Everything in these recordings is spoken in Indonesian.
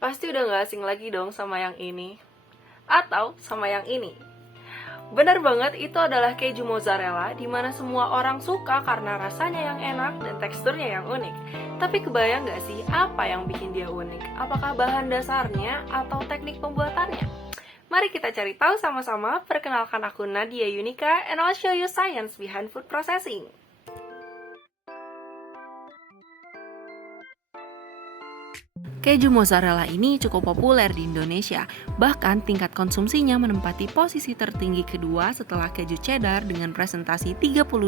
Pasti udah gak asing lagi dong sama yang ini atau sama yang ini. Benar banget, itu adalah keju mozzarella di mana semua orang suka karena rasanya yang enak dan teksturnya yang unik. Tapi kebayang gak sih apa yang bikin dia unik? Apakah bahan dasarnya atau teknik pembuatannya? Mari kita cari tahu sama-sama. Perkenalkan, aku Nadia Yunika and I'll show you science behind food processing. Keju mozzarella ini cukup populer di Indonesia, bahkan tingkat konsumsinya menempati posisi tertinggi kedua setelah keju cheddar dengan presentasi 32%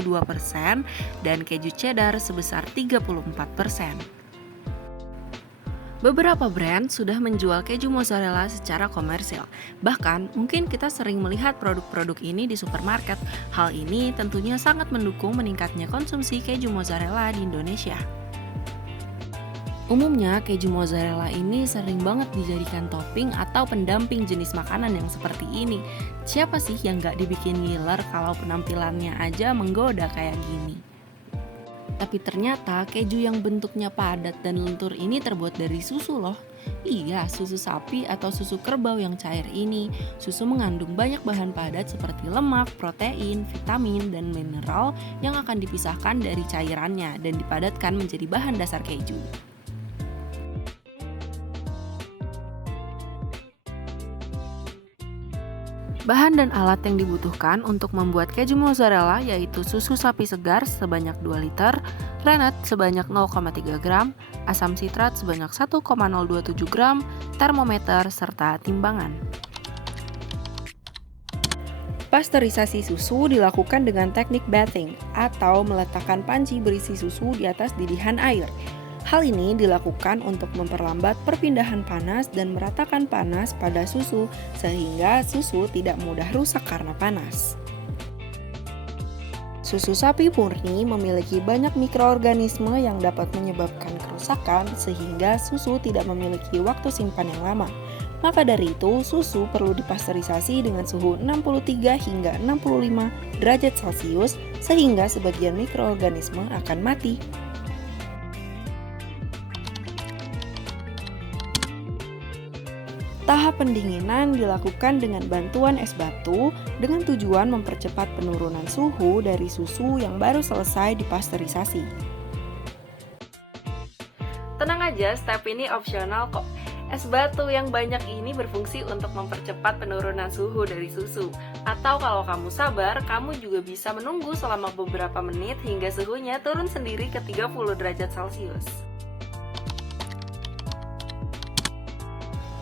dan keju cheddar sebesar 34%. Beberapa brand sudah menjual keju mozzarella secara komersil. Bahkan, mungkin kita sering melihat produk-produk ini di supermarket. Hal ini tentunya sangat mendukung meningkatnya konsumsi keju mozzarella di Indonesia. Umumnya, keju mozzarella ini sering banget dijadikan topping atau pendamping jenis makanan yang seperti ini. Siapa sih yang gak dibikin ngiler kalau penampilannya aja menggoda kayak gini? Tapi ternyata keju yang bentuknya padat dan lentur ini terbuat dari susu loh. Iya, susu sapi atau susu kerbau yang cair ini. Susu mengandung banyak bahan padat seperti lemak, protein, vitamin, dan mineral yang akan dipisahkan dari cairannya dan dipadatkan menjadi bahan dasar keju. Bahan dan alat yang dibutuhkan untuk membuat keju mozzarella yaitu susu sapi segar sebanyak 2 liter, rennet sebanyak 0,3 gram, asam sitrat sebanyak 1,027 gram, termometer, serta timbangan. Pasteurisasi susu dilakukan dengan teknik bathing atau meletakkan panci berisi susu di atas didihan air. Hal ini dilakukan untuk memperlambat perpindahan panas dan meratakan panas pada susu sehingga susu tidak mudah rusak karena panas. Susu sapi murni memiliki banyak mikroorganisme yang dapat menyebabkan kerusakan sehingga susu tidak memiliki waktu simpan yang lama. Maka dari itu, susu perlu dipasteurisasi dengan suhu 63 hingga 65 derajat Celcius sehingga sebagian mikroorganisme akan mati. Tahap pendinginan dilakukan dengan bantuan es batu dengan tujuan mempercepat penurunan suhu dari susu yang baru selesai dipasteurisasi. Tenang aja, step ini opsional kok. Es batu yang banyak ini berfungsi untuk mempercepat penurunan suhu dari susu. Atau kalau kamu sabar, kamu juga bisa menunggu selama beberapa menit hingga suhunya turun sendiri ke 30 derajat Celcius.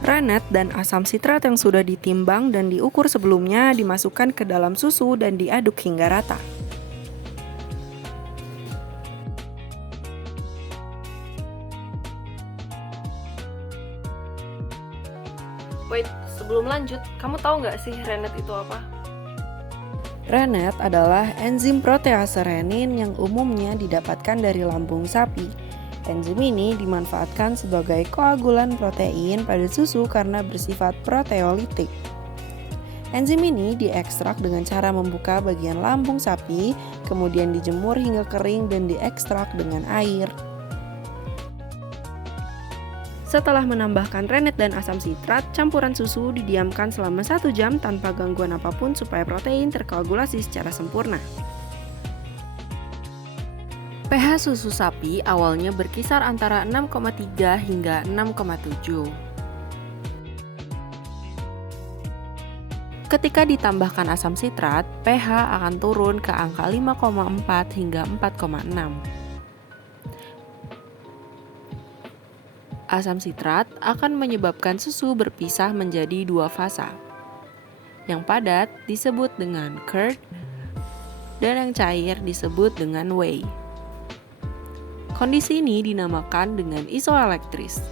Rennet dan asam sitrat yang sudah ditimbang dan diukur sebelumnya dimasukkan ke dalam susu dan diaduk hingga rata. Wait, sebelum lanjut, kamu tahu nggak sih rennet itu apa? Rennet adalah enzim protease renin yang umumnya didapatkan dari lambung sapi. Enzim ini dimanfaatkan sebagai koagulan protein pada susu karena bersifat proteolitik. Enzim ini diekstrak dengan cara membuka bagian lambung sapi, kemudian dijemur hingga kering dan diekstrak dengan air. Setelah menambahkan rennet dan asam sitrat, campuran susu didiamkan selama 1 jam tanpa gangguan apapun supaya protein terkoagulasi secara sempurna. pH susu sapi awalnya berkisar antara 6,3 hingga 6,7. Ketika ditambahkan asam sitrat, pH akan turun ke angka 5,4 hingga 4,6. Asam sitrat akan menyebabkan susu berpisah menjadi 2 fasa. Yang padat disebut dengan curd dan yang cair disebut dengan whey. Kondisi ini dinamakan dengan isoelektris,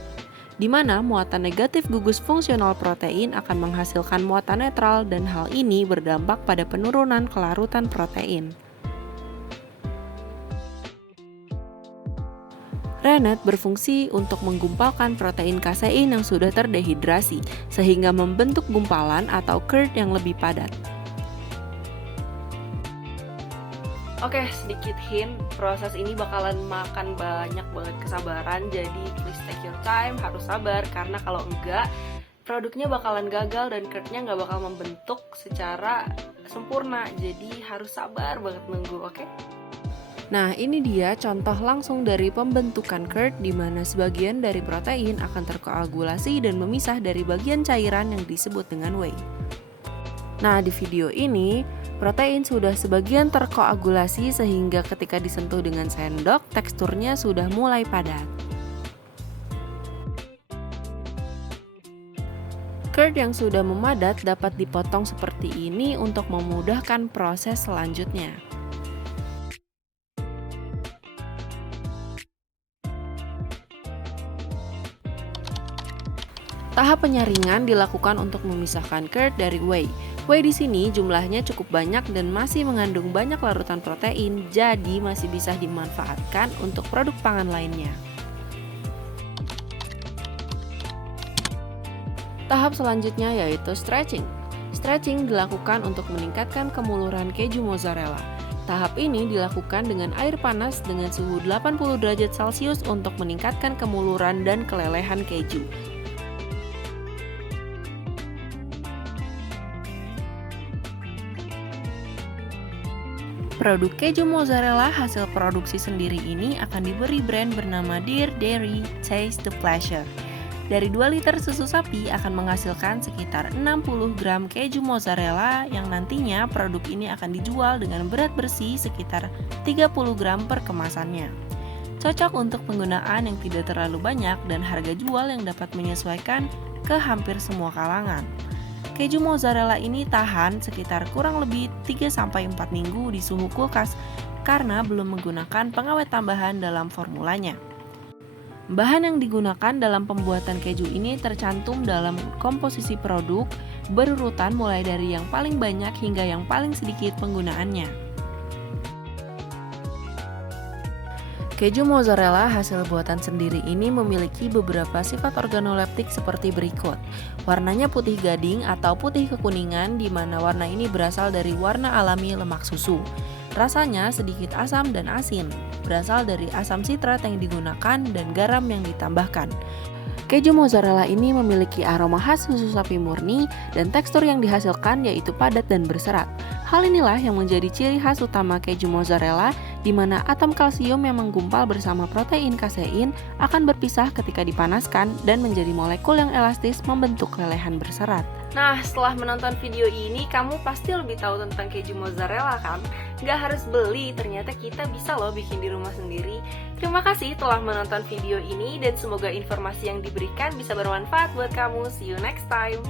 di mana muatan negatif gugus fungsional protein akan menghasilkan muatan netral dan hal ini berdampak pada penurunan kelarutan protein. Rennet berfungsi untuk menggumpalkan protein kasein yang sudah terdehidrasi, sehingga membentuk gumpalan atau curd yang lebih padat. Oke, sedikit hint, Proses ini bakalan makan banyak banget kesabaran, jadi please take your time, harus sabar, karena kalau enggak produknya bakalan gagal dan curd-nya nggak bakal membentuk secara sempurna. Jadi harus sabar banget nunggu, oke? Nah, ini dia contoh langsung dari pembentukan curd di mana sebagian dari protein akan terkoagulasi dan memisah dari bagian cairan yang disebut dengan whey. Nah, di video ini protein sudah sebagian terkoagulasi sehingga ketika disentuh dengan sendok teksturnya sudah mulai padat. Curd yang sudah memadat dapat dipotong seperti ini untuk memudahkan proses selanjutnya. Tahap penyaringan dilakukan untuk memisahkan curd dari whey. Whey di sini jumlahnya cukup banyak dan masih mengandung banyak larutan protein, jadi masih bisa dimanfaatkan untuk produk pangan lainnya. Tahap selanjutnya yaitu stretching. Stretching dilakukan untuk meningkatkan kemuluran keju mozzarella. Tahap ini dilakukan dengan air panas dengan suhu 80 derajat Celcius untuk meningkatkan kemuluran dan kelelehan keju. Produk keju mozzarella hasil produksi sendiri ini akan diberi brand bernama Dear Dairy Taste the Pleasure. Dari 2 liter susu sapi akan menghasilkan sekitar 60 gram keju mozzarella yang nantinya produk ini akan dijual dengan berat bersih sekitar 30 gram per kemasannya. Cocok untuk penggunaan yang tidak terlalu banyak dan harga jual yang dapat menyesuaikan ke hampir semua kalangan. Keju mozzarella ini tahan sekitar kurang lebih 3-4 minggu di suhu kulkas karena belum menggunakan pengawet tambahan dalam formulanya. Bahan yang digunakan dalam pembuatan keju ini tercantum dalam komposisi produk berurutan mulai dari yang paling banyak hingga yang paling sedikit penggunaannya. Keju mozzarella hasil buatan sendiri ini memiliki beberapa sifat organoleptik seperti berikut. Warnanya putih gading atau putih kekuningan, di mana warna ini berasal dari warna alami lemak susu. Rasanya sedikit asam dan asin, berasal dari asam sitrat yang digunakan dan garam yang ditambahkan. Keju mozzarella ini memiliki aroma khas susu sapi murni dan tekstur yang dihasilkan yaitu padat dan berserat. Hal inilah yang menjadi ciri khas utama keju mozzarella, di mana atom kalsium yang menggumpal bersama protein kasein akan berpisah ketika dipanaskan dan menjadi molekul yang elastis membentuk lelehan berserat. Nah, setelah menonton video ini, kamu pasti lebih tahu tentang keju mozzarella kan? Nggak harus beli, ternyata kita bisa loh bikin di rumah sendiri. Terima kasih telah menonton video ini dan semoga informasi yang diberikan bisa bermanfaat buat kamu. See you next time!